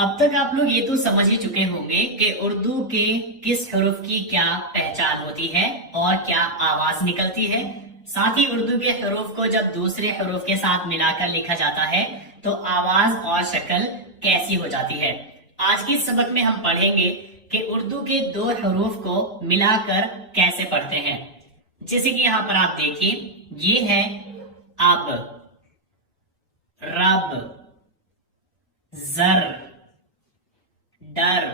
अब तक आप लोग ये तो समझ ही चुके होंगे कि उर्दू के किस हरूफ की क्या पहचान होती है और क्या आवाज निकलती है। साथ ही उर्दू के हरूफ को जब दूसरे हरूफ के साथ मिलाकर लिखा जाता है तो आवाज और शक्ल कैसी हो जाती है। आज के सबक में हम पढ़ेंगे कि उर्दू के दो हरूफ को मिलाकर कैसे पढ़ते हैं। जैसे कि यहाँ पर आप देखिए, ये है अब, रब, जर, डर,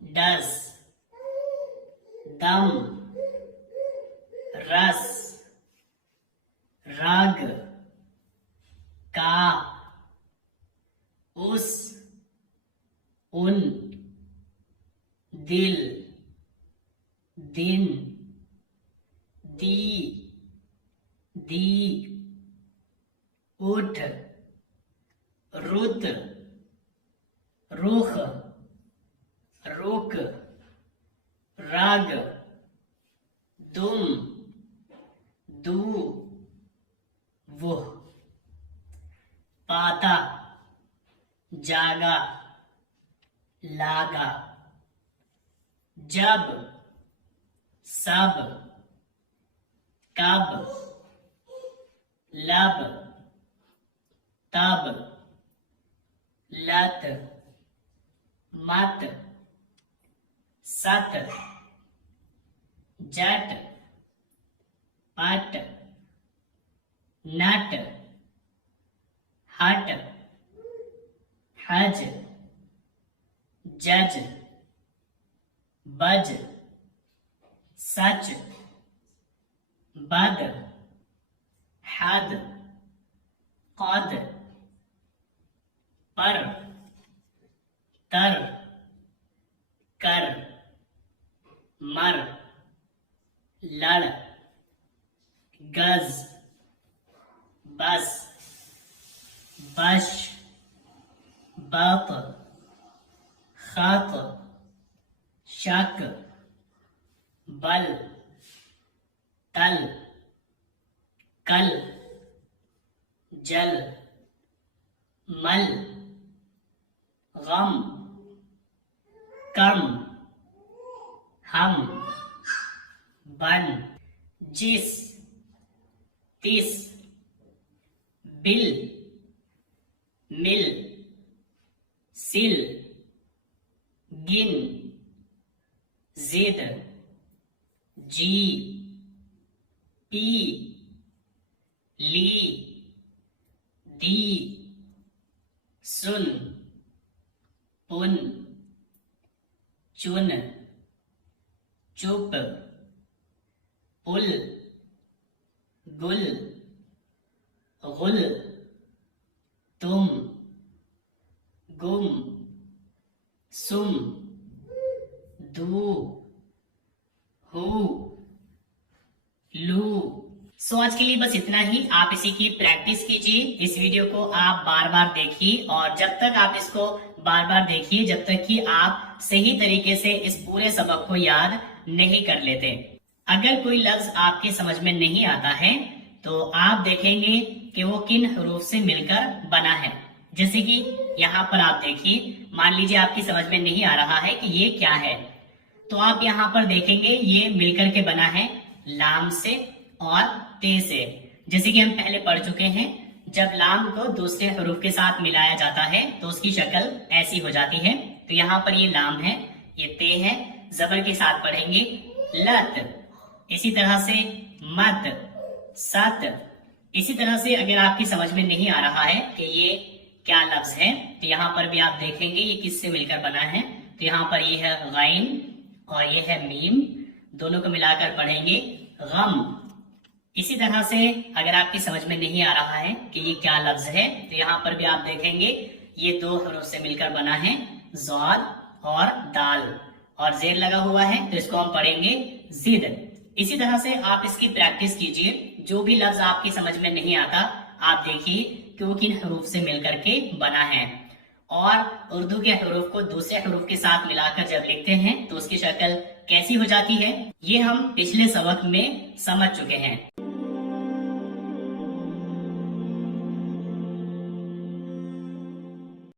डस, दम, रस, रग, का, उस, उन, दिल, दिन, दी, दी, उठ, रुत, रुख, रुक, रग, दुम, दू, वुह, पाता, जागा, लागा, जब, सब, कब, लब, तब, लत, मत, सत, जट, पट, नट, हट, हज, जज, बज, सच, बद, हद, कद, पर, तर, कर, मर, लड़, गज, बस, बश, बत, खत, शक, बल, तल, कल, जल, मल, गम, कम, हम, बन, जिस, तिस, बिल, मिल, सिल, गिन, जिद, जी, पी, ली, दी, सुन, पुन, चुन, चुप, पुल, गुल, गुल, तुम, गुम, सुम, दू, हु, लू। सो आज के लिए बस इतना ही। आप इसी की प्रैक्टिस कीजिए। इस वीडियो को आप बार बार देखिए और जब तक आप इसको बार बार देखिए जब तक कि आप सही तरीके से इस पूरे सबक को याद नहीं कर लेते। अगर कोई लफ्ज आपके समझ में नहीं आता है तो आप देखेंगे कि वो किन हरूफ से मिलकर बना है। जैसे कि यहाँ पर आप देखिए, मान लीजिए आपकी समझ में नहीं आ रहा है कि ये क्या है, तो आप यहाँ पर देखेंगे ये मिलकर के बना है लाम से और ते से। जैसे कि हम पहले पढ़ चुके हैं, जब लाम को दूसरे हरूफ के साथ मिलाया जाता है तो उसकी शक्ल ऐसी हो जाती है। तो यहाँ पर ये लाम है, ये ते है, जबर के साथ पढ़ेंगे लत। इसी तरह से मत, सत। इसी तरह से अगर आपकी समझ में नहीं आ रहा है कि ये क्या लफ्ज है तो यहाँ पर भी आप देखेंगे ये किससे मिलकर बना है। तो यहाँ पर ये है गैन और ये है मीम, दोनों को मिलाकर पढ़ेंगे गम। इसी तरह से अगर आपकी समझ में नहीं आ रहा है कि ये क्या लफ्ज है तो यहाँ पर भी आप देखेंगे ये दो हरूफ से मिलकर बना है ज़ाद और दाल, और जेर लगा हुआ है तो इसको हम पढ़ेंगे जिद। इसी तरह से आप इसकी प्रैक्टिस कीजिए। जो भी लफ्ज आपकी समझ में नहीं आता आप देखिए कि वो किन हरूफ से मिलकर के बना है, और उर्दू के हरूफ को दूसरे हरूफ के साथ मिलाकर जब लिखते हैं तो उसकी शक्ल कैसी हो जाती है, ये हम पिछले सबक में समझ चुके हैं।